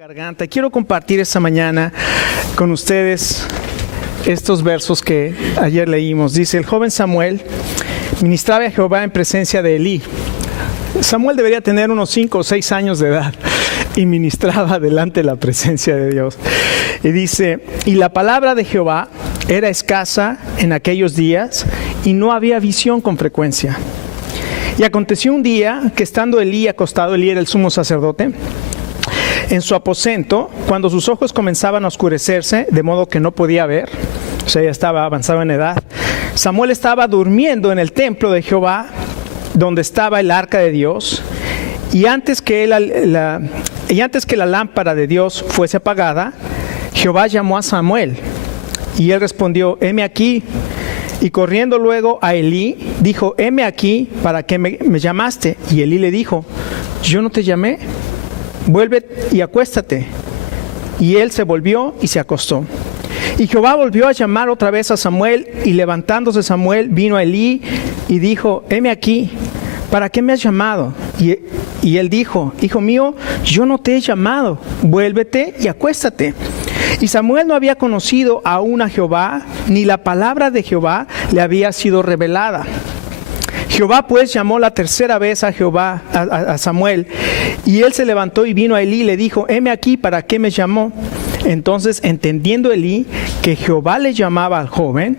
Garganta. Quiero compartir esta mañana con ustedes estos versos que ayer leímos. Dice: el joven Samuel ministraba a Jehová en presencia de Elí. Samuel debería tener unos 5 o 6 años de edad y ministraba delante de la presencia de Dios. Y dice: y la palabra de Jehová era escasa en aquellos días y no había visión con frecuencia. Y aconteció un día que estando Elí acostado, Elí era el sumo sacerdote, en su aposento, cuando sus ojos comenzaban a oscurecerse, de modo que no podía ver, o sea, ya estaba avanzado en edad, Samuel estaba durmiendo en el templo de Jehová, donde estaba el arca de Dios, y antes que la lámpara de Dios fuese apagada, Jehová llamó a Samuel, y él respondió: heme aquí. Y corriendo luego a Elí, dijo: heme aquí, ¿para qué me llamaste? Y Elí le dijo: yo no te llamé, vuelve y acuéstate. Y él se volvió y se acostó. Y Jehová volvió a llamar otra vez a Samuel, y levantándose Samuel vino a Elí y dijo: heme aquí, ¿para qué me has llamado? Y él dijo: hijo mío, yo no te he llamado, vuélvete y acuéstate. Y Samuel no había conocido aún a Jehová, ni la palabra de Jehová le había sido revelada. Jehová pues llamó la tercera vez a Samuel, y él se levantó y vino a Elí y le dijo: heme aquí, ¿para qué me llamó? Entonces, entendiendo Elí que Jehová le llamaba al joven,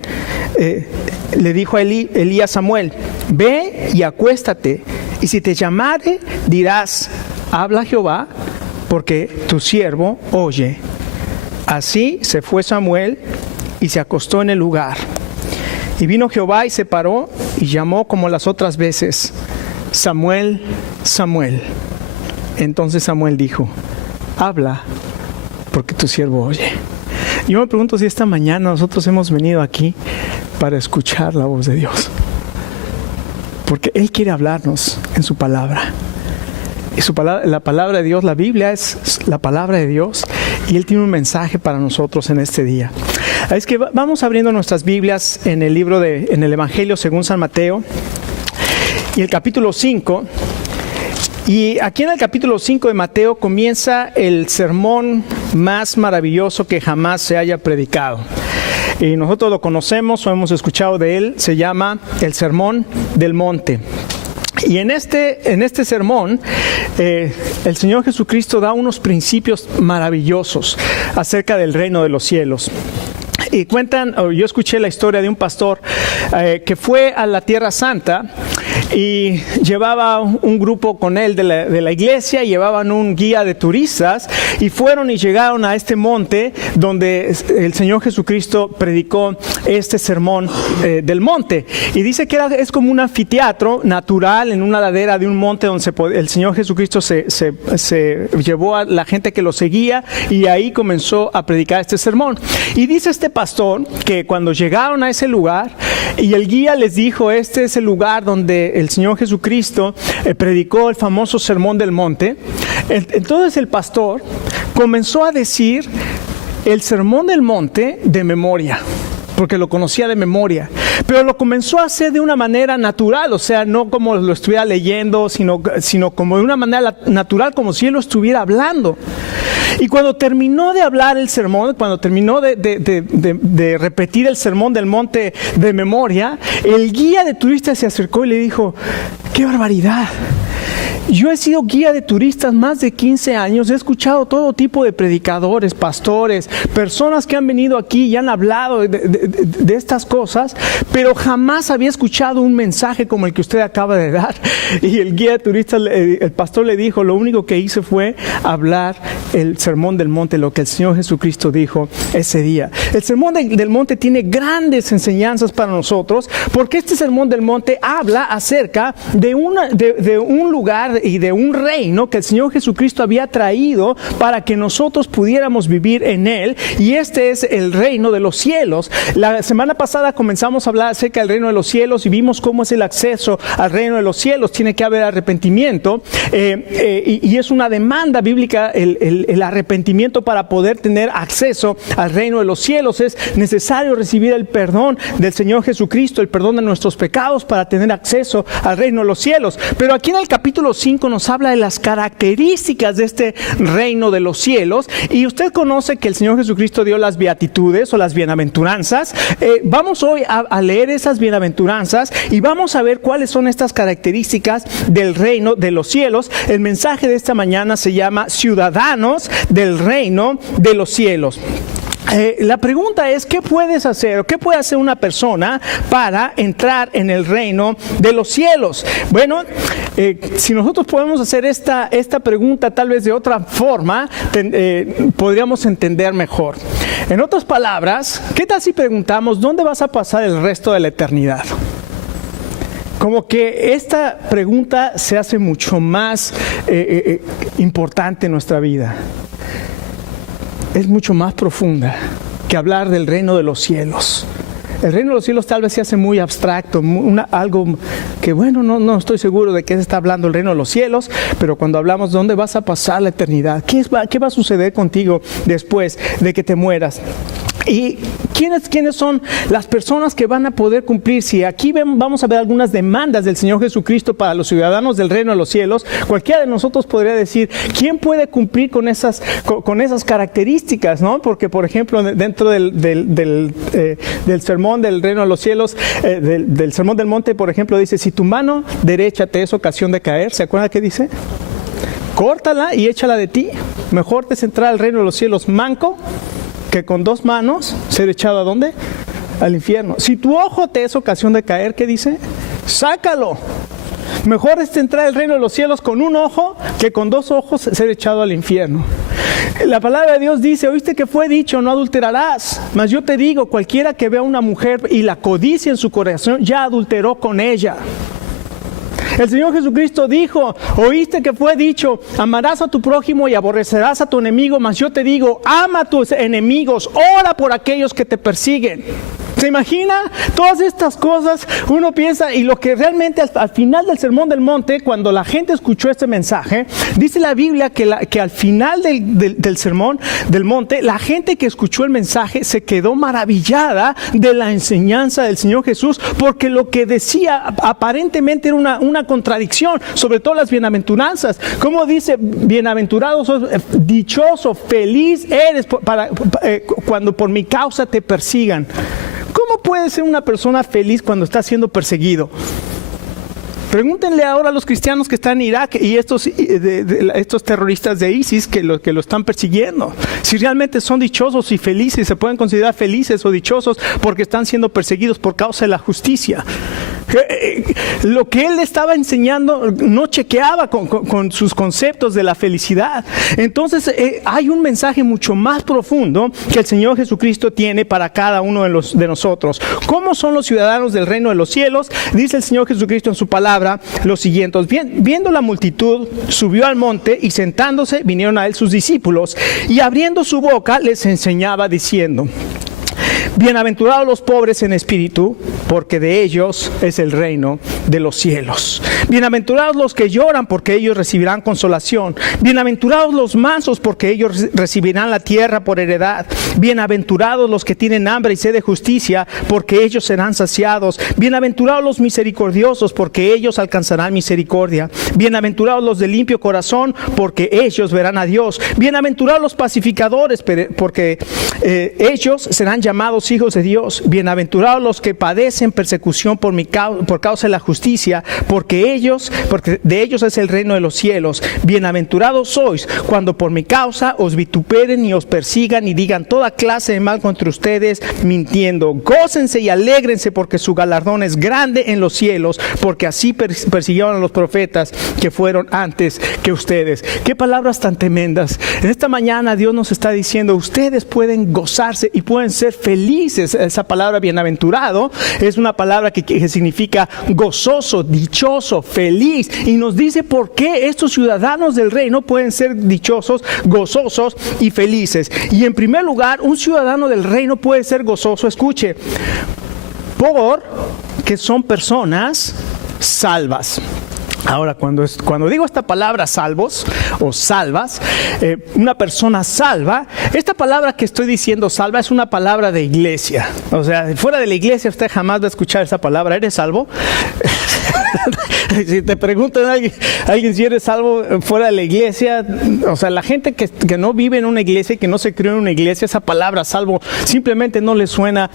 le dijo a Elí a Samuel: ve y acuéstate, y si te llamare, dirás: habla Jehová, porque tu siervo oye. Así se fue Samuel y se acostó en el lugar. Y vino Jehová y se paró y llamó como las otras veces: Samuel, Samuel. Entonces Samuel dijo: habla, porque tu siervo oye. Yo me pregunto si esta mañana nosotros hemos venido aquí para escuchar la voz de Dios, porque Él quiere hablarnos en su palabra. Y su palabra, la palabra de Dios, la Biblia es la palabra de Dios, y Él tiene un mensaje para nosotros en este día. Es que vamos abriendo nuestras Biblias en el Evangelio según San Mateo, y el capítulo 5. Y aquí en el capítulo 5 de Mateo comienza el sermón más maravilloso que jamás se haya predicado. Y nosotros lo conocemos o hemos escuchado de él, se llama el Sermón del Monte. Y en este sermón, el Señor Jesucristo da unos principios maravillosos acerca del reino de los cielos. Y yo escuché la historia de un pastor que fue a la Tierra Santa y llevaba un grupo con él de la iglesia, y llevaban un guía de turistas, y fueron y llegaron a este monte donde el Señor Jesucristo predicó este sermón del monte. Y dice que es como un anfiteatro natural en una ladera de un monte donde el Señor Jesucristo se llevó a la gente que lo seguía, y ahí comenzó a predicar este sermón. Y dice este pastor que cuando llegaron a ese lugar y el guía les dijo: este es el lugar donde el Señor Jesucristo predicó el famoso Sermón del Monte, entonces el pastor comenzó a decir el Sermón del Monte de memoria, porque lo conocía de memoria, pero lo comenzó a hacer de una manera natural, o sea, no como lo estuviera leyendo, sino como de una manera natural, como si él lo estuviera hablando. Y cuando terminó de hablar el sermón, cuando terminó de repetir el Sermón del Monte de memoria, el guía de turistas se acercó y le dijo: ¡qué barbaridad! Yo he sido guía de turistas más de 15 años, he escuchado todo tipo de predicadores, pastores, personas que han venido aquí y han hablado de estas cosas, pero jamás había escuchado un mensaje como el que usted acaba de dar. Y el guía de turistas, el pastor le dijo: lo único que hice fue hablar el Sermón del Monte, lo que el Señor Jesucristo dijo ese día. El Sermón del Monte tiene grandes enseñanzas para nosotros, porque este Sermón del Monte habla acerca de un lugar y de un reino que el Señor Jesucristo había traído para que nosotros pudiéramos vivir en él, y este es el reino de los cielos. La semana pasada comenzamos a hablar acerca del reino de los cielos y vimos cómo es el acceso al reino de los cielos. Tiene que haber arrepentimiento, y es una demanda bíblica el arrepentimiento para poder tener acceso al reino de los cielos. Es necesario recibir el perdón del Señor Jesucristo, el perdón de nuestros pecados, para tener acceso al reino de los cielos. Pero aquí en el capítulo 5 nos habla de las características de este reino de los cielos. Y usted conoce que el Señor Jesucristo dio las beatitudes o las bienaventuranzas. Vamos hoy a leer esas bienaventuranzas y vamos a ver cuáles son estas características del reino de los cielos. El mensaje de esta mañana se llama Ciudadanos del reino de los cielos. La pregunta es, ¿qué puedes hacer o qué puede hacer una persona para entrar en el reino de los cielos? Bueno, si nosotros podemos hacer esta pregunta tal vez de otra forma, podríamos entender mejor. En otras palabras, ¿qué tal si preguntamos dónde vas a pasar el resto de la eternidad? Como que esta pregunta se hace mucho más importante en nuestra vida. Es mucho más profunda que hablar del reino de los cielos. El reino de los cielos tal vez se hace muy abstracto, algo que bueno, no estoy seguro de qué se está hablando el reino de los cielos, pero cuando hablamos de dónde vas a pasar la eternidad, qué va a suceder contigo después de que te mueras. ¿Y quiénes son las personas que van a poder cumplir? Si aquí vamos a ver algunas demandas del Señor Jesucristo para los ciudadanos del reino de los cielos, cualquiera de nosotros podría decir, ¿quién puede cumplir con esas características? ¿No? Porque, por ejemplo, dentro del sermón del reino de los cielos, del sermón del monte, por ejemplo, dice, si tu mano derecha te es ocasión de caer, ¿se acuerdan qué dice? Córtala y échala de ti. Mejor te es entrar al reino de los cielos manco que con 2 manos ser echado ¿a dónde? Al infierno. Si tu ojo te es ocasión de caer, ¿qué dice? Sácalo. Mejor es entrar al reino de los cielos con un ojo que con 2 ojos ser echado al infierno. La palabra de Dios dice, oíste que fue dicho, no adulterarás. Mas yo te digo, cualquiera que vea a una mujer y la codicia en su corazón, ya adulteró con ella. El Señor Jesucristo dijo, oíste que fue dicho, amarás a tu prójimo y aborrecerás a tu enemigo, mas yo te digo, ama a tus enemigos, ora por aquellos que te persiguen. ¿Se imagina? Todas estas cosas uno piensa, y lo que realmente al final del Sermón del Monte, cuando la gente escuchó este mensaje, dice la Biblia que al final del Sermón del Monte, la gente que escuchó el mensaje se quedó maravillada de la enseñanza del Señor Jesús, porque lo que decía aparentemente era una contradicción, sobre todo las bienaventuranzas. Como dice, bienaventurado sos, dichoso, feliz eres cuando por mi causa te persigan. ¿Cómo puede ser una persona feliz cuando está siendo perseguido? Pregúntenle ahora a los cristianos que están en Irak y estos terroristas de ISIS que lo están persiguiendo. Si realmente son dichosos y felices, se pueden considerar felices o dichosos porque están siendo perseguidos por causa de la justicia. Lo que él estaba enseñando no chequeaba con sus conceptos de la felicidad. Entonces hay un mensaje mucho más profundo que el Señor Jesucristo tiene para cada uno de nosotros. ¿Cómo son los ciudadanos del reino de los cielos? Dice el Señor Jesucristo en su palabra lo siguiente: viendo la multitud, subió al monte y sentándose vinieron a él sus discípulos y abriendo su boca les enseñaba diciendo: bienaventurados los pobres en espíritu, porque de ellos es el reino de los cielos. Bienaventurados los que lloran, porque ellos recibirán consolación. Bienaventurados los mansos, porque ellos recibirán la tierra por heredad. Bienaventurados los que tienen hambre y sed de justicia, porque ellos serán saciados. Bienaventurados los misericordiosos, porque ellos alcanzarán misericordia. Bienaventurados los de limpio corazón, porque ellos verán a Dios. Bienaventurados los pacificadores, porque ellos serán llamados hijos de Dios. Bienaventurados los que padecen persecución por causa de la justicia, porque de ellos es el reino de los cielos. Bienaventurados sois cuando por mi causa os vituperen y os persigan y digan toda clase de mal contra ustedes, mintiendo. Gócense y alégrense, porque su galardón es grande en los cielos, porque así persiguieron a los profetas que fueron antes que ustedes. Qué palabras tan tremendas. En esta mañana Dios nos está diciendo, ustedes pueden gozarse y pueden ser felices. Esa palabra bienaventurado es una palabra que significa gozoso, dichoso, feliz, y nos dice por qué estos ciudadanos del reino pueden ser dichosos, gozosos y felices. Y en primer lugar, un ciudadano del reino puede ser gozoso, escuche, porque son personas salvas. Ahora, cuando digo esta palabra salvos o salvas, una persona salva, esta palabra que estoy diciendo salva es una palabra de iglesia. O sea, fuera de la iglesia usted jamás va a escuchar esa palabra. ¿Eres salvo? Si te preguntan a alguien si eres salvo fuera de la iglesia, o sea, la gente que no vive en una iglesia, que no se crió en una iglesia, esa palabra salvo simplemente no le suena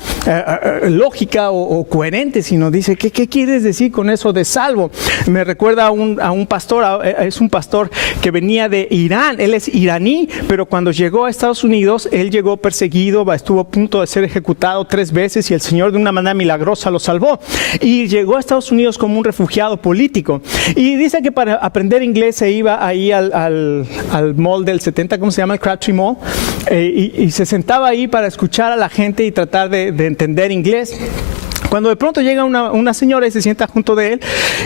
lógica o coherente, sino dice, ¿qué quieres decir con eso de salvo? Me recuerda a un pastor, es un pastor que venía de Irán, él es iraní, pero cuando llegó a Estados Unidos, él llegó perseguido, estuvo a punto de ser ejecutado 3 veces y el Señor de una manera milagrosa lo salvó. Y llegó a Estados Unidos como un refugiado político. Y dice que para aprender inglés se iba ahí al mall del 70, ¿cómo se llama? El Crabtree Mall. Y se sentaba ahí para escuchar a la gente y tratar de entender inglés. Cuando de pronto llega una señora y se sienta junto de él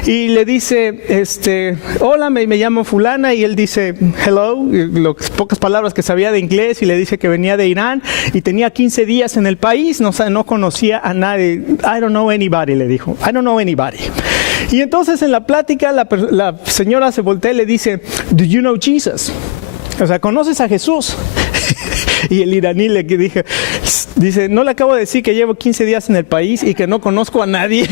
y le dice, hola, me llamo fulana, y él dice, hello, pocas palabras que sabía de inglés, y le dice que venía de Irán y tenía 15 días en el país, no conocía a nadie. I don't know anybody, le dijo, I don't know anybody. Y entonces en la plática la señora se voltea y le dice, do you know Jesus? O sea, ¿conoces a Jesús? Y el iraní dice, no le acabo de decir que llevo 15 días en el país y que no conozco a nadie.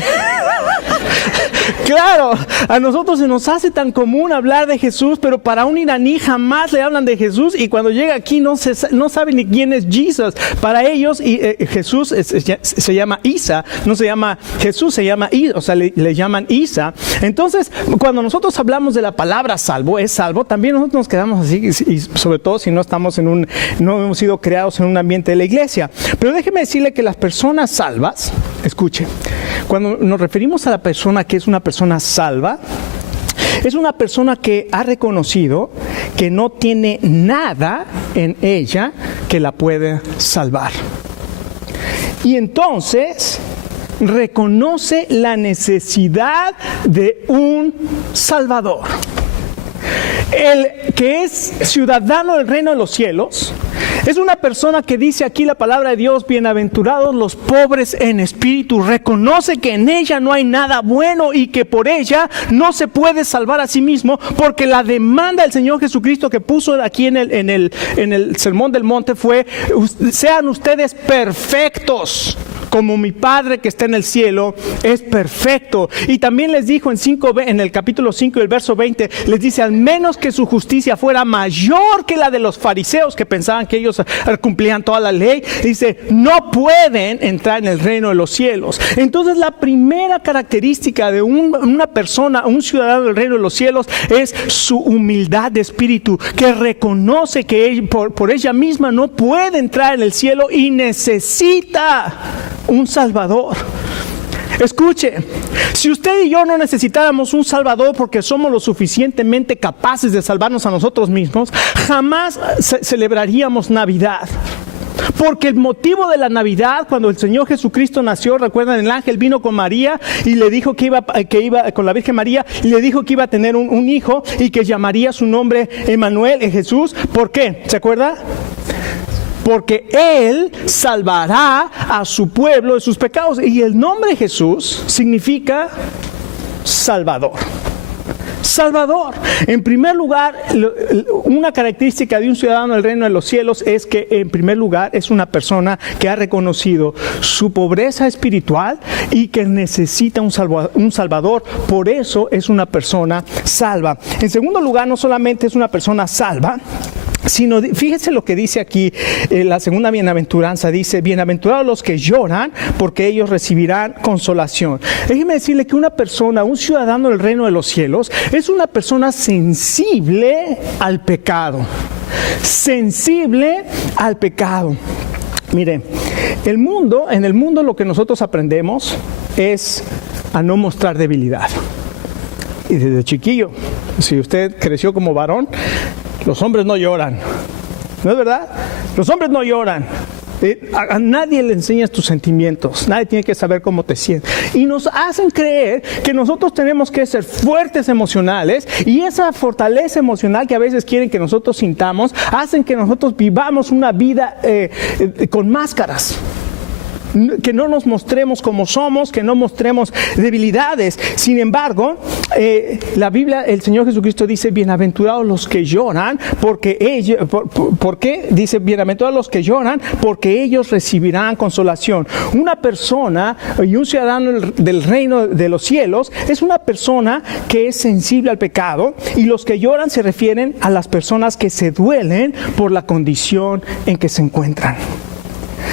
Claro, a nosotros se nos hace tan común hablar de Jesús, pero para un iraní jamás le hablan de Jesús, y cuando llega aquí no sabe ni quién es Jesús. Para ellos Jesús se llama Isa, no se llama Jesús, se llama Isa, o sea, le llaman Isa. Entonces, cuando nosotros hablamos de la palabra salvo, es salvo, también nosotros nos quedamos así, y sobre todo si no hemos sido creados en un ambiente de la iglesia. Pero déjeme decirle que las personas salvas, escuche, cuando nos referimos a la persona que es una persona salva, es una persona que ha reconocido que no tiene nada en ella que la puede salvar. Y entonces reconoce la necesidad de un Salvador. El que es ciudadano del reino de los cielos es una persona que dice aquí la palabra de Dios, bienaventurados los pobres en espíritu, reconoce que en ella no hay nada bueno y que por ella no se puede salvar a sí mismo, porque la demanda del Señor Jesucristo que puso aquí en el Sermón del Monte fue, sean ustedes perfectos, como mi Padre que está en el cielo es perfecto. Y también les dijo en el capítulo 5 y el verso 20, les dice, al menos que su justicia fuera mayor que la de los fariseos, que pensaban que ellos cumplían toda la ley, dice, no pueden entrar en el reino de los cielos. Entonces la primera característica de una persona, un ciudadano del reino de los cielos, es su humildad de espíritu, que reconoce que por ella misma no puede entrar en el cielo y necesita un Salvador. Escuche, si usted y yo no necesitáramos un Salvador porque somos lo suficientemente capaces de salvarnos a nosotros mismos, jamás celebraríamos Navidad. Porque el motivo de la Navidad, cuando el Señor Jesucristo nació, recuerdan, el ángel vino con María y le dijo que iba con la Virgen María, y le dijo que iba a tener un hijo y que llamaría su nombre Emmanuel, Jesús. ¿Por qué? ¿Se acuerda? Porque Él salvará a su pueblo de sus pecados. Y el nombre Jesús significa Salvador. Salvador. En primer lugar, una característica de un ciudadano del reino de los cielos es que, en primer lugar, es una persona que ha reconocido su pobreza espiritual y que necesita un Salvador. Por eso es una persona salva. En segundo lugar, no solamente es una persona salva, sino, fíjese lo que dice aquí la segunda bienaventuranza, dice, bienaventurados los que lloran, porque ellos recibirán consolación. Déjeme decirle que una persona, un ciudadano del reino de los cielos, es una persona sensible al pecado. Sensible al pecado. Mire, en el mundo lo que nosotros aprendemos es a no mostrar debilidad. Y desde chiquillo, si usted creció como varón, los hombres no lloran. ¿No es verdad? Los hombres no lloran. A nadie le enseñas tus sentimientos. Nadie tiene que saber cómo te sientes. Y nos hacen creer que nosotros tenemos que ser fuertes emocionales, y esa fortaleza emocional que a veces quieren que nosotros sintamos, hacen que nosotros vivamos una vida con máscaras. que no nos mostremos como somos, que no mostremos debilidades. Sin embargo, la Biblia, el Señor Jesucristo dice, bienaventurados los que lloran, porque ellos, ¿por qué? Dice, bienaventurados los que lloran, porque ellos recibirán consolación. Una persona y un ciudadano del reino de los cielos es una persona que es sensible al pecado, y los que lloran se refieren a las personas que se duelen por la condición en que se encuentran.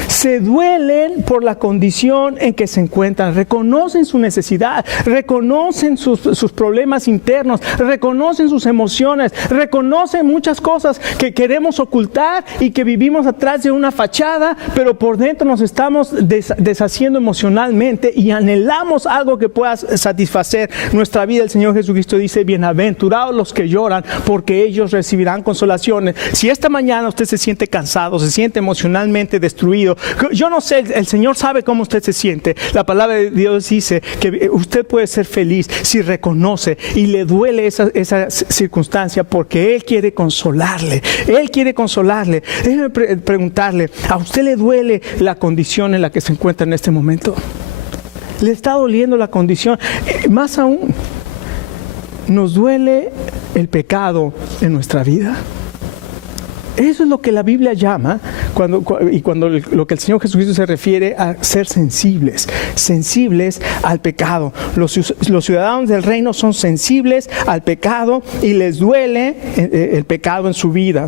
Se duelen por la condición en que se encuentran, reconocen su necesidad, reconocen sus problemas internos, reconocen sus emociones, reconocen muchas cosas que queremos ocultar y que vivimos atrás de una fachada, pero por dentro nos estamos deshaciendo emocionalmente y anhelamos algo que pueda satisfacer nuestra vida. El Señor Jesucristo dice, bienaventurados los que lloran, porque ellos recibirán consolaciones. Si esta mañana usted se siente cansado, se siente emocionalmente destruido, yo no sé, el Señor sabe cómo usted se siente. La palabra de Dios dice que usted puede ser feliz si reconoce y le duele esa circunstancia, porque Él quiere consolarle. Él quiere consolarle. Déjeme preguntarle, ¿a usted le duele la condición en la que se encuentra en este momento? ¿Le está doliendo la condición? Más aún, ¿nos duele el pecado en nuestra vida? Eso es lo que la Biblia llama, cuando lo que el Señor Jesucristo se refiere a ser sensibles al pecado. Los ciudadanos del reino son sensibles al pecado y les duele el pecado en su vida.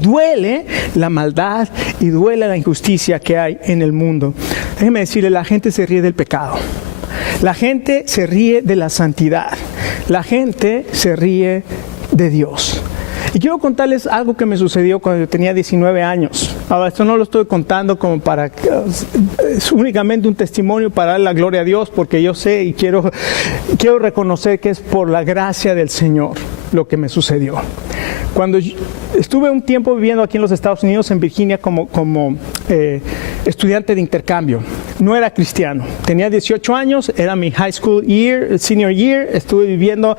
Duele la maldad y duele la injusticia que hay en el mundo. Déjeme decirle, la gente se ríe del pecado. La gente se ríe de la santidad. La gente se ríe de Dios. Y quiero contarles algo que me sucedió cuando yo tenía 19 años. Ahora, esto no lo estoy contando como es únicamente un testimonio para dar la gloria a Dios, porque yo sé y quiero reconocer que es por la gracia del Señor lo que me sucedió. Cuando estuve un tiempo viviendo aquí en los Estados Unidos, en Virginia, como estudiante de intercambio. No era cristiano. Tenía 18 años, era mi high school year, senior year. Estuve viviendo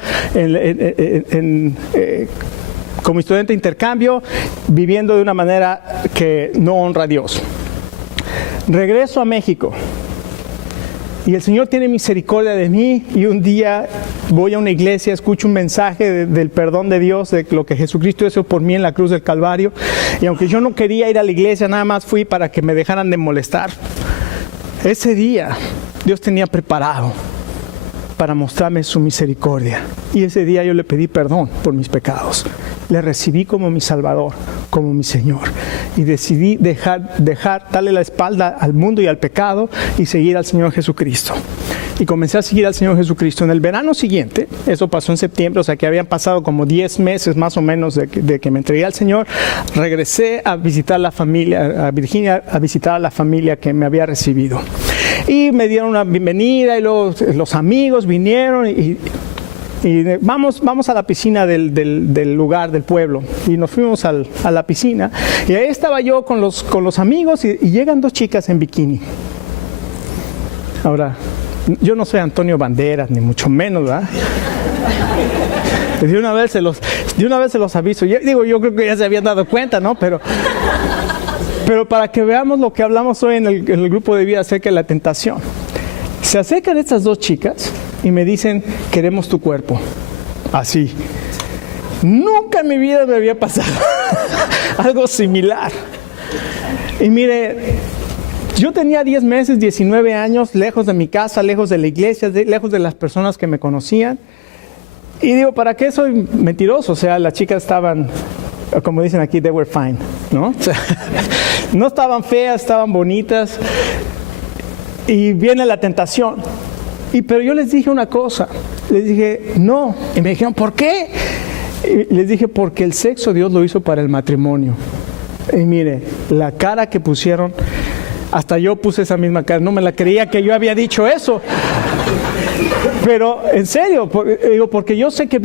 como estudiante de intercambio, viviendo de una manera que no honra a Dios. Regreso a México y el Señor tiene misericordia de mí, y un día voy a una iglesia, escucho un mensaje del perdón de Dios, de lo que Jesucristo hizo por mí en la cruz del Calvario, y aunque yo no quería ir a la iglesia, nada más fui para que me dejaran de molestar. Ese día Dios tenía preparado para mostrarme su misericordia, y ese día yo le pedí perdón por mis pecados. Le recibí como mi Salvador, como mi Señor, y decidí darle la espalda al mundo y al pecado y seguir al Señor Jesucristo. Y comencé a seguir al Señor Jesucristo. En el verano siguiente, eso pasó en septiembre, o sea que habían pasado como 10 meses más o menos de que me entregué al Señor, regresé a visitar la familia, a Virginia, a visitar a la familia que me había recibido. Y me dieron una bienvenida, y luego los amigos vinieron y vamos a la piscina del lugar, del pueblo. Y nos fuimos a la piscina, y ahí estaba yo con los amigos, y llegan dos chicas en bikini. Ahora, yo no soy Antonio Banderas, ni mucho menos, ¿verdad? De una vez se los aviso. Yo creo que ya se habían dado cuenta, ¿no? Pero para que veamos lo que hablamos hoy en el grupo de vida acerca de la tentación. Se acercan estas dos chicas y me dicen, queremos tu cuerpo. Así. Nunca en mi vida me había pasado algo similar. Y mire, yo tenía 10 meses, 19 años, lejos de mi casa, lejos de la iglesia, lejos de las personas que me conocían. Y digo, ¿para qué soy mentiroso? O sea, las chicas estaban, como dicen aquí, they were fine, ¿no? O sea, no estaban feas, estaban bonitas. Y viene la tentación. Pero yo les dije una cosa. Les dije, no. Y me dijeron, ¿por qué? Y les dije, porque el sexo Dios lo hizo para el matrimonio. Y mire, la cara que pusieron, hasta yo puse esa misma cara. No me la creía que yo había dicho eso. Pero en serio, porque yo sé que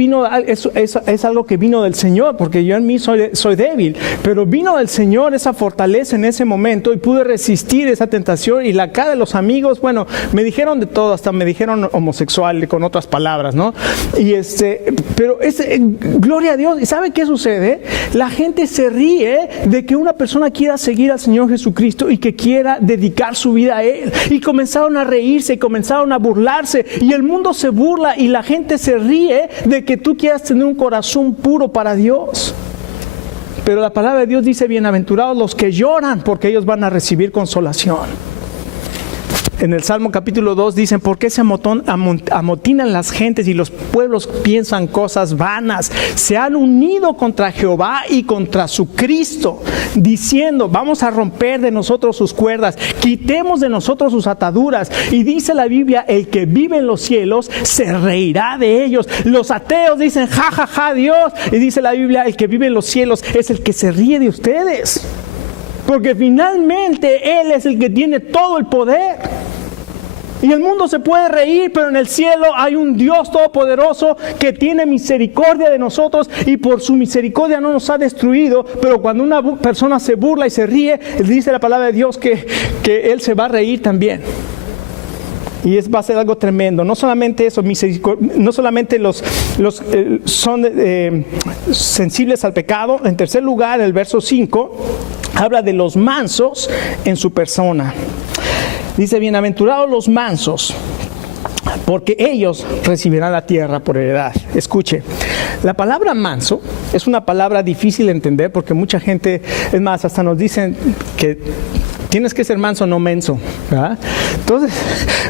es algo que vino del Señor, porque yo en mí soy débil, pero vino del Señor esa fortaleza en ese momento y pude resistir esa tentación. Y la cara de los amigos, bueno, me dijeron de todo, hasta me dijeron homosexual con otras palabras, ¿no? Pero gloria a Dios. ¿Y sabe qué sucede? La gente se ríe de que una persona quiera seguir al Señor Jesucristo y que quiera dedicar su vida a Él. Y comenzaron a reírse y comenzaron a burlarse, y el mundo se burla y la gente se ríe de que tú quieras tener un corazón puro para Dios. Pero la palabra de Dios dice: bienaventurados los que lloran, porque ellos van a recibir consolación. En el Salmo capítulo 2 dicen: ¿por qué se amotinan las gentes y los pueblos piensan cosas vanas? Se han unido contra Jehová y contra su Cristo, diciendo: vamos a romper de nosotros sus cuerdas, quitemos de nosotros sus ataduras. Y dice la Biblia: el que vive en los cielos se reirá de ellos. Los ateos dicen: ja, ja, ja, Dios. Y dice la Biblia: el que vive en los cielos es el que se ríe de ustedes, porque finalmente Él es el que tiene todo el poder. Y el mundo se puede reír, pero en el cielo hay un Dios todopoderoso que tiene misericordia de nosotros, y por su misericordia no nos ha destruido. Pero cuando una persona se burla y se ríe, dice la palabra de Dios que Él se va a reír también. Y va a ser algo tremendo. No solamente eso, no solamente son sensibles al pecado. En tercer lugar, el verso 5 habla de los mansos en su persona. Dice: bienaventurados los mansos, porque ellos recibirán la tierra por heredad. Escuche, la palabra manso es una palabra difícil de entender, porque mucha gente, es más, hasta nos dicen que tienes que ser manso, no menso, ¿verdad? Entonces,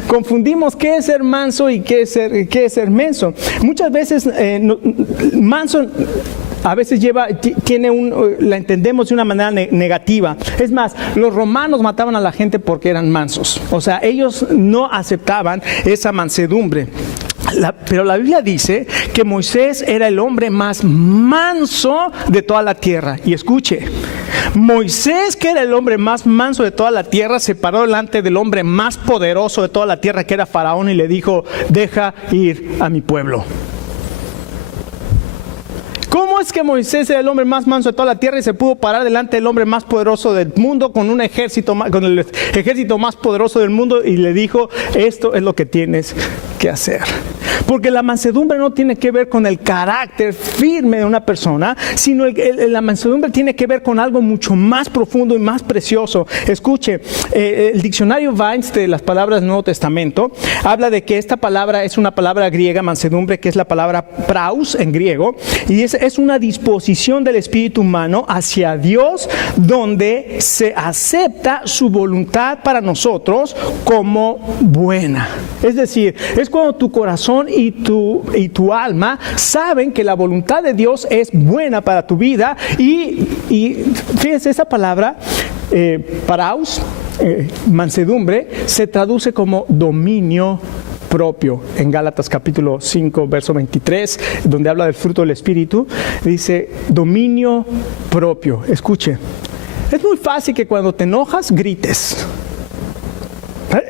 confundimos qué es ser manso y qué es ser menso. Muchas veces, manso a veces la entendemos de una manera negativa. Es más, los romanos mataban a la gente porque eran mansos. O sea, ellos no aceptaban esa mansedumbre. Pero la Biblia dice que Moisés era el hombre más manso de toda la tierra. Y escuche, Moisés, que era el hombre más manso de toda la tierra, se paró delante del hombre más poderoso de toda la tierra, que era Faraón, y le dijo: deja ir a mi pueblo. ¿Cómo es que Moisés era el hombre más manso de toda la tierra y se pudo parar delante del hombre más poderoso del mundo, con el ejército más poderoso del mundo, y le dijo: esto es lo que tienes que hacer? Porque la mansedumbre no tiene que ver con el carácter firme de una persona, sino la mansedumbre tiene que ver con algo mucho más profundo y más precioso. Escuche, el diccionario Vines de las palabras del Nuevo Testamento habla de que esta palabra es una palabra griega, mansedumbre, que es la palabra praus en griego, y es una disposición del espíritu humano hacia Dios, donde se acepta su voluntad para nosotros como buena. Es decir, es cuando tu corazón y tu alma saben que la voluntad de Dios es buena para tu vida. Y fíjense, esa palabra paraus, mansedumbre, se traduce como dominio propio. En Gálatas capítulo 5 verso 23, donde habla del fruto del Espíritu, dice dominio propio. Escuche, es muy fácil que cuando te enojas grites.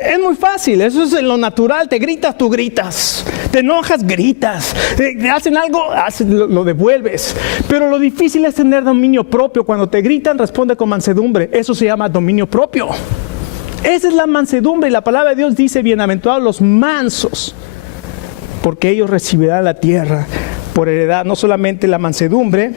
Es muy fácil, eso es lo natural. Te gritas, tú gritas. Te enojas, gritas. Te hacen algo, lo devuelves. Pero lo difícil es tener dominio propio. Cuando te gritan, responde con mansedumbre. Eso se llama dominio propio. Esa es la mansedumbre, y la palabra de Dios dice: bienaventurados los mansos, porque ellos recibirán la tierra por heredad. No solamente la mansedumbre,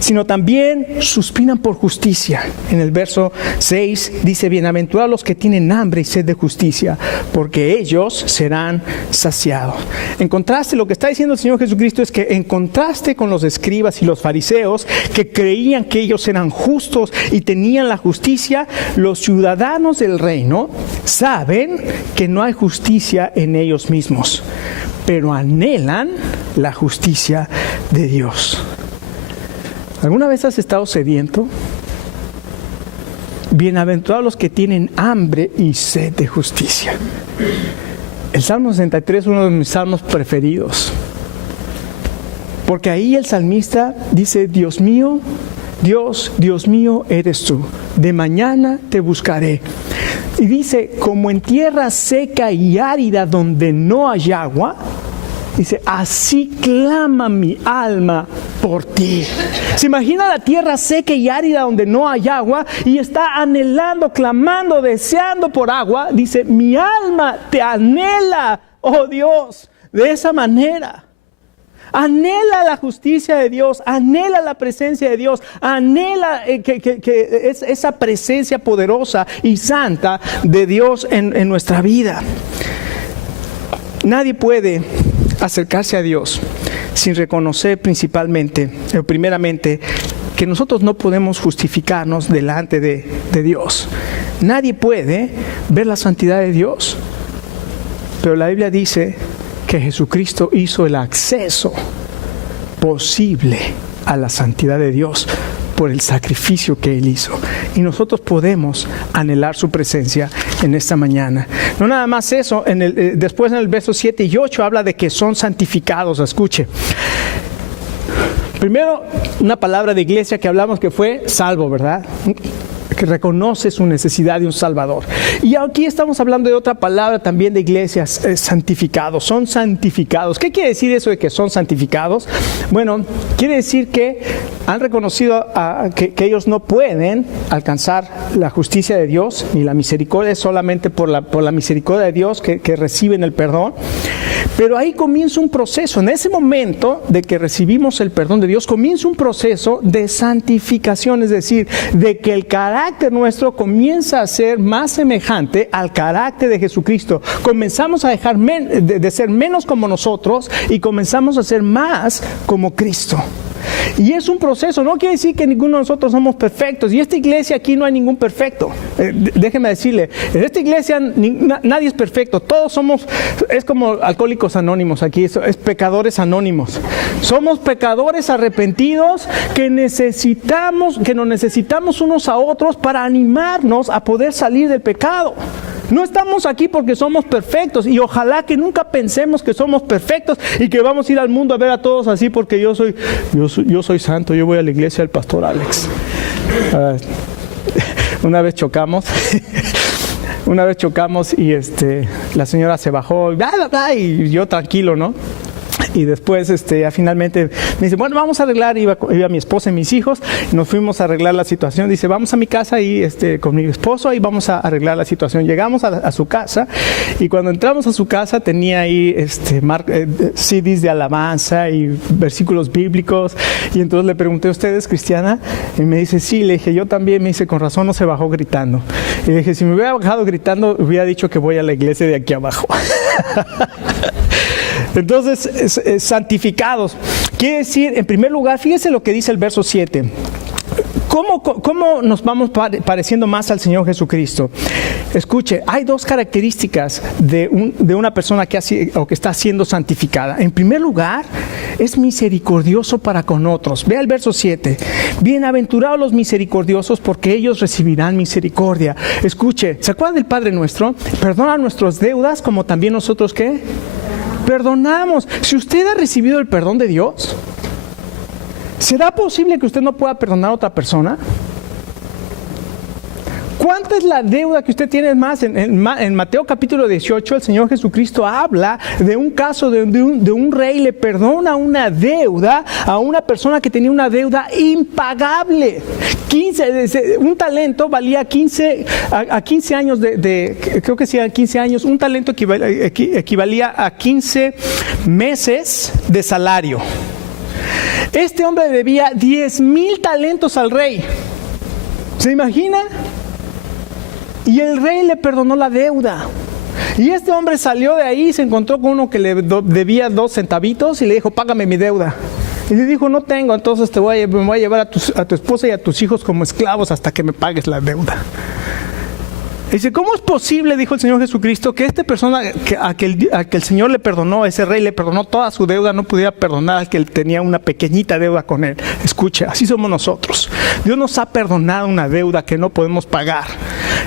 sino también suspiran por justicia. En el verso 6 dice: bienaventurados los que tienen hambre y sed de justicia, porque ellos serán saciados. En contraste, lo que está diciendo el Señor Jesucristo es que, en contraste con los escribas y los fariseos, que creían que ellos eran justos y tenían la justicia, los ciudadanos del reino saben que no hay justicia en ellos mismos, pero anhelan la justicia de Dios. ¿Alguna vez has estado sediento? Bienaventurados los que tienen hambre y sed de justicia. El Salmo 63 es uno de mis salmos preferidos, porque ahí el salmista dice: Dios mío, Dios, Dios mío eres tú, de mañana te buscaré. Y dice, como en tierra seca y árida donde no hay agua, dice, así clama mi alma por ti. ¿Se imagina la tierra seca y árida donde no hay agua y está anhelando, clamando, deseando por agua? Dice, mi alma te anhela, oh Dios, de esa manera. Anhela la justicia de Dios, anhela la presencia de Dios, anhela esa presencia poderosa y santa de Dios en nuestra vida. Nadie puede acercarse a Dios sin reconocer primeramente, que nosotros no podemos justificarnos delante de Dios. Nadie puede ver la santidad de Dios, pero la Biblia dice que Jesucristo hizo el acceso posible a la santidad de Dios por el sacrificio que Él hizo. Y nosotros podemos anhelar su presencia en esta mañana. No nada más eso, después en el verso 7 y 8 habla de que son santificados. Escuche. Primero, una palabra de iglesia que hablamos que fue salvo, ¿verdad? Que reconoce su necesidad de un Salvador. Y aquí estamos hablando de otra palabra también de iglesias, santificados, son santificados. ¿Qué quiere decir eso de que son santificados? Bueno, quiere decir que han reconocido que ellos no pueden alcanzar la justicia de Dios, ni la misericordia, solamente por la misericordia de Dios que reciben el perdón. Pero ahí comienza un proceso. En ese momento de que recibimos el perdón de Dios, comienza un proceso de santificación, es decir, de que el carácter nuestro comienza a ser más semejante al carácter de Jesucristo. Comenzamos a dejar de ser menos como nosotros y comenzamos a ser más como Cristo. Y es un proceso, no quiere decir que ninguno de nosotros somos perfectos. Y esta iglesia aquí no hay ningún perfecto. Déjeme decirle, en esta iglesia nadie es perfecto. Todos somos, es como alcohólicos anónimos aquí, es pecadores anónimos. Somos pecadores arrepentidos que nos necesitamos unos a otros para animarnos a poder salir del pecado. No estamos aquí porque somos perfectos y ojalá que nunca pensemos que somos perfectos y que vamos a ir al mundo a ver a todos así porque yo soy santo, yo voy a la iglesia del pastor Alex. Una vez chocamos y la señora se bajó y yo tranquilo, ¿no? Y después finalmente me dice, bueno, vamos a arreglar, iba mi esposa y mis hijos, y nos fuimos a arreglar la situación. Dice, vamos a mi casa y con mi esposo y vamos a arreglar la situación. Llegamos a su casa y cuando entramos a su casa tenía ahí CDs de alabanza y versículos bíblicos, y entonces le pregunté, ¿usted es cristiana? Y me dice, sí. Le dije, yo también. Me dice, con razón no se bajó gritando. Y le dije, si me hubiera bajado gritando hubiera dicho que voy a la iglesia de aquí abajo. Entonces, santificados. Quiere decir, en primer lugar, fíjese lo que dice el verso 7. ¿Cómo nos vamos pareciendo más al Señor Jesucristo? Escuche, hay dos características de una persona que está siendo santificada. En primer lugar, es misericordioso para con otros. Vea el verso 7. Bienaventurados los misericordiosos porque ellos recibirán misericordia. Escuche, ¿se acuerdan del Padre Nuestro? Perdona nuestras deudas como también nosotros, ¿qué? Perdonamos. Si usted ha recibido el perdón de Dios, ¿será posible que usted no pueda perdonar a otra persona? ¿Cuánta es la deuda que usted tiene más? En Mateo capítulo 18, el Señor Jesucristo habla de un caso de un rey le perdona una deuda a una persona que tenía una deuda impagable. Un talento valía 15 años creo que sí, a 15 años, un talento equivalía a 15 meses de salario. Este hombre debía 10,000 talentos al rey. ¿Se imagina? Y el rey le perdonó la deuda. Y este hombre salió de ahí y se encontró con uno que le debía 2 centavitos y le dijo, págame mi deuda. Y le dijo, no tengo, entonces me voy a llevar a tu esposa y a tus hijos como esclavos hasta que me pagues la deuda. Dice, ¿cómo es posible, dijo el Señor Jesucristo, que esta persona a que el Señor le perdonó, ese rey le perdonó toda su deuda, no pudiera perdonar al que él tenía una pequeñita deuda con él? Escuche, así somos nosotros. Dios nos ha perdonado una deuda que no podemos pagar.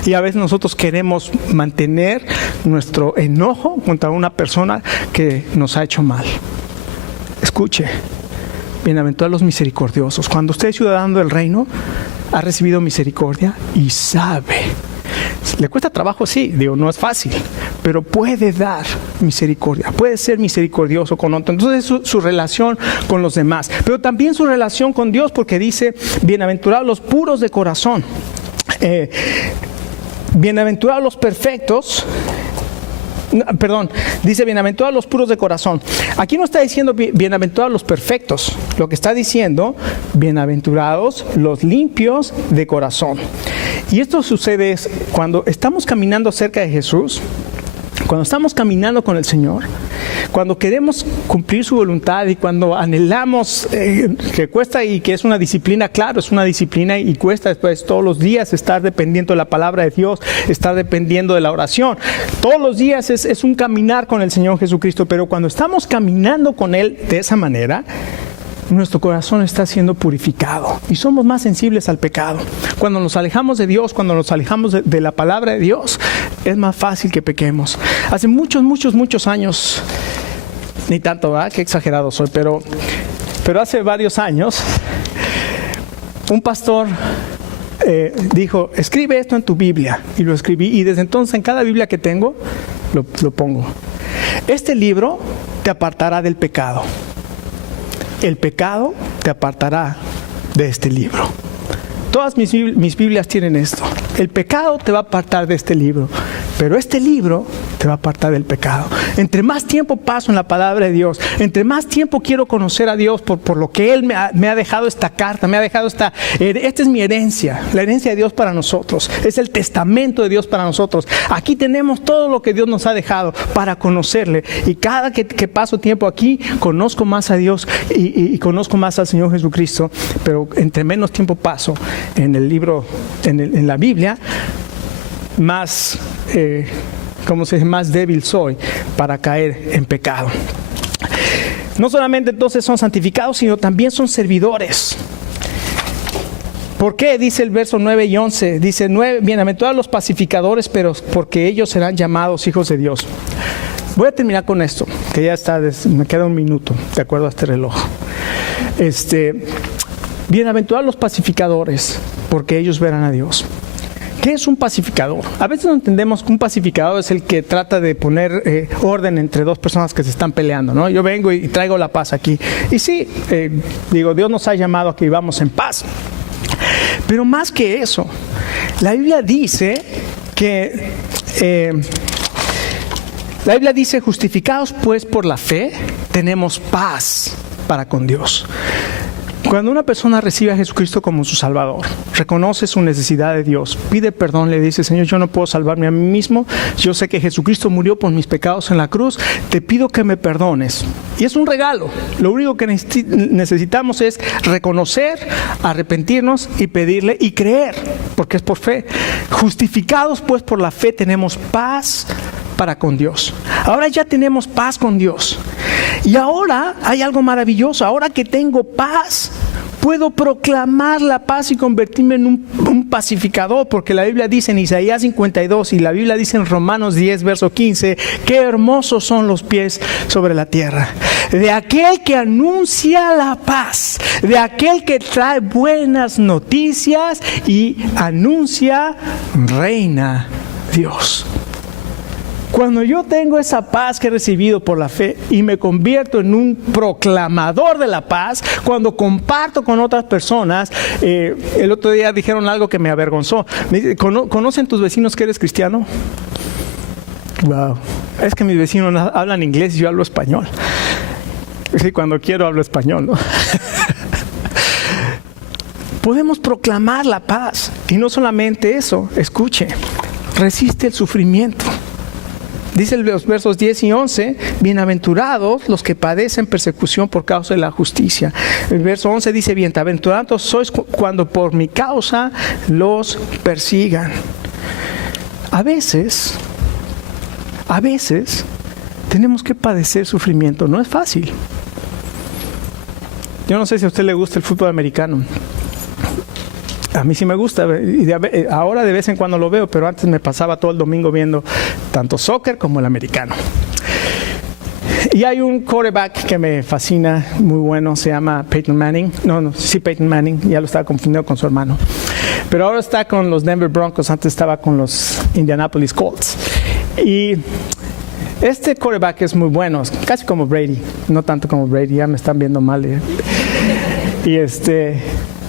Y a veces nosotros queremos mantener nuestro enojo contra una persona que nos ha hecho mal. Escuche, bienaventurados los misericordiosos. Cuando usted es ciudadano del reino, ha recibido misericordia y sabe. Le cuesta trabajo, sí, digo, no es fácil, pero puede dar misericordia, puede ser misericordioso con otro. Entonces su relación con los demás, pero también su relación con Dios, porque dice, bienaventurados los puros de corazón, bienaventurados los perfectos. Dice bienaventurados los puros de corazón. Aquí no está diciendo bienaventurados los perfectos. Lo que está diciendo, bienaventurados los limpios de corazón. Y esto sucede cuando estamos caminando cerca de Jesús, cuando estamos caminando con el Señor, cuando queremos cumplir su voluntad y cuando anhelamos, que cuesta y que es una disciplina, claro, es una disciplina y cuesta después todos los días estar dependiendo de la palabra de Dios, estar dependiendo de la oración. Todos los días es un caminar con el Señor Jesucristo, pero cuando estamos caminando con Él de esa manera, nuestro corazón está siendo purificado y somos más sensibles al pecado. Cuando nos alejamos de Dios, cuando nos alejamos de la palabra de Dios, es más fácil que pequemos. Hace muchos años, ni tanto, ¿verdad? Qué exagerado soy, pero hace varios años, un pastor dijo, escribe esto en tu Biblia, y lo escribí, y desde entonces en cada Biblia que tengo, lo pongo. Este libro te apartará del pecado. El pecado te apartará de este libro. Todas mis Biblias tienen esto. El pecado te va a apartar de este libro, pero este libro te va a apartar del pecado. Entre más tiempo paso en la palabra de Dios, entre más tiempo quiero conocer a Dios por lo que Él me ha dejado esta carta, me ha dejado esta es mi herencia, la herencia de Dios para nosotros, es el testamento de Dios para nosotros. Aquí tenemos todo lo que Dios nos ha dejado para conocerle, y cada que paso tiempo aquí, conozco más a Dios y conozco más al Señor Jesucristo, pero entre menos tiempo paso en el libro, en la Biblia, más más débil soy para caer en pecado. No solamente entonces son santificados, sino también son servidores. ¿Por qué? Dice el verso 9 y 11. Dice, bienaventurados los pacificadores, pero porque ellos serán llamados hijos de Dios. Voy a terminar con esto, que ya está, me queda un minuto, de acuerdo a este reloj. Bienaventurados los pacificadores, porque ellos verán a Dios. ¿Qué es un pacificador? A veces no entendemos que un pacificador es el que trata de poner orden entre dos personas que se están peleando, ¿no? Yo vengo y traigo la paz aquí. Y sí, Dios nos ha llamado a que vivamos en paz. Pero más que eso, la Biblia dice que... la Biblia dice, justificados pues por la fe, tenemos paz para con Dios. Cuando una persona recibe a Jesucristo como su Salvador, reconoce su necesidad de Dios, pide perdón, le dice, Señor, yo no puedo salvarme a mí mismo, yo sé que Jesucristo murió por mis pecados en la cruz, te pido que me perdones. Y es un regalo. Lo único que necesitamos es reconocer, arrepentirnos y pedirle y creer, porque es por fe. Justificados pues por la fe, tenemos paz para con Dios. Ahora ya tenemos paz con Dios. Y ahora hay algo maravilloso. Ahora que tengo paz, puedo proclamar la paz y convertirme en un pacificador, porque la Biblia dice en Isaías 52 y la Biblia dice en Romanos 10, verso 15, qué hermosos son los pies sobre la tierra, de aquel que anuncia la paz, de aquel que trae buenas noticias y anuncia, reina Dios. Cuando yo tengo esa paz que he recibido por la fe y me convierto en un proclamador de la paz, cuando comparto con otras personas, el otro día dijeron algo que me avergonzó. Me dice, ¿conocen tus vecinos que eres cristiano? Wow, es que mis vecinos hablan inglés y yo hablo español. Sí, cuando quiero hablo español, ¿no? Podemos proclamar la paz. Y no solamente eso, escuche, resiste el sufrimiento. Dice los versos 10 y 11, bienaventurados los que padecen persecución por causa de la justicia. El verso 11 dice, bienaventurados sois cuando por mi causa los persigan. A veces tenemos que padecer sufrimiento, no es fácil. Yo no sé si a usted le gusta el fútbol americano. A mí sí me gusta, y ahora de vez en cuando lo veo, pero antes me pasaba todo el domingo viendo tanto soccer como el americano. Y hay un quarterback que me fascina, muy bueno, se llama Peyton Manning. Peyton Manning, ya lo estaba confundiendo con su hermano. Pero ahora está con los Denver Broncos, antes estaba con los Indianapolis Colts. Y este quarterback es muy bueno, casi como Brady, no tanto como Brady, ya me están viendo mal.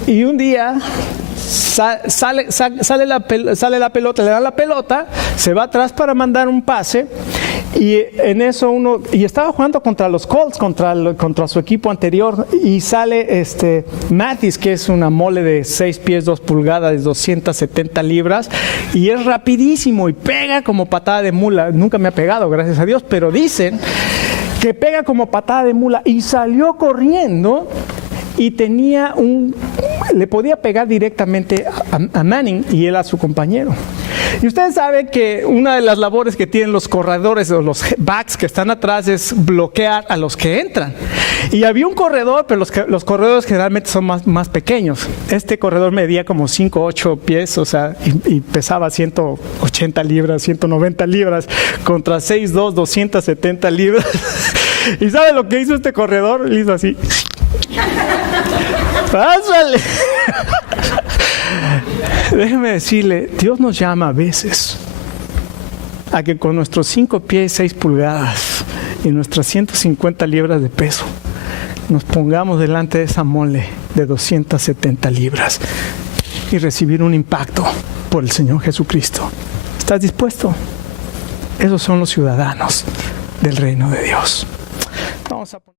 Y un día sale la pelota, le dan la pelota, se va atrás para mandar un pase, y en eso estaba jugando contra los Colts, contra su equipo anterior, y sale Mathis, que es una mole de 6 pies 2 pulgadas, de 270 libras, y es rapidísimo y pega como patada de mula. Nunca me ha pegado, gracias a Dios, pero dicen que pega como patada de mula, y salió corriendo y le podía pegar directamente a Manning y él a su compañero. Y ustedes saben que una de las labores que tienen los corredores o los backs que están atrás es bloquear a los que entran. Y había un corredor, pero los corredores generalmente son más pequeños. Este corredor medía como 5 o 8 pies, o sea, y pesaba 180 libras, 190 libras, contra 6'2", 270 libras. ¿Y sabe lo que hizo este corredor? Le hizo así. ¡Pásale! Déjeme decirle, Dios nos llama a veces a que con nuestros 5 pies 6 pulgadas y nuestras 150 libras de peso nos pongamos delante de esa mole de 270 libras y recibir un impacto por el Señor Jesucristo. ¿Estás dispuesto? Esos son los ciudadanos del reino de Dios. Vamos a poner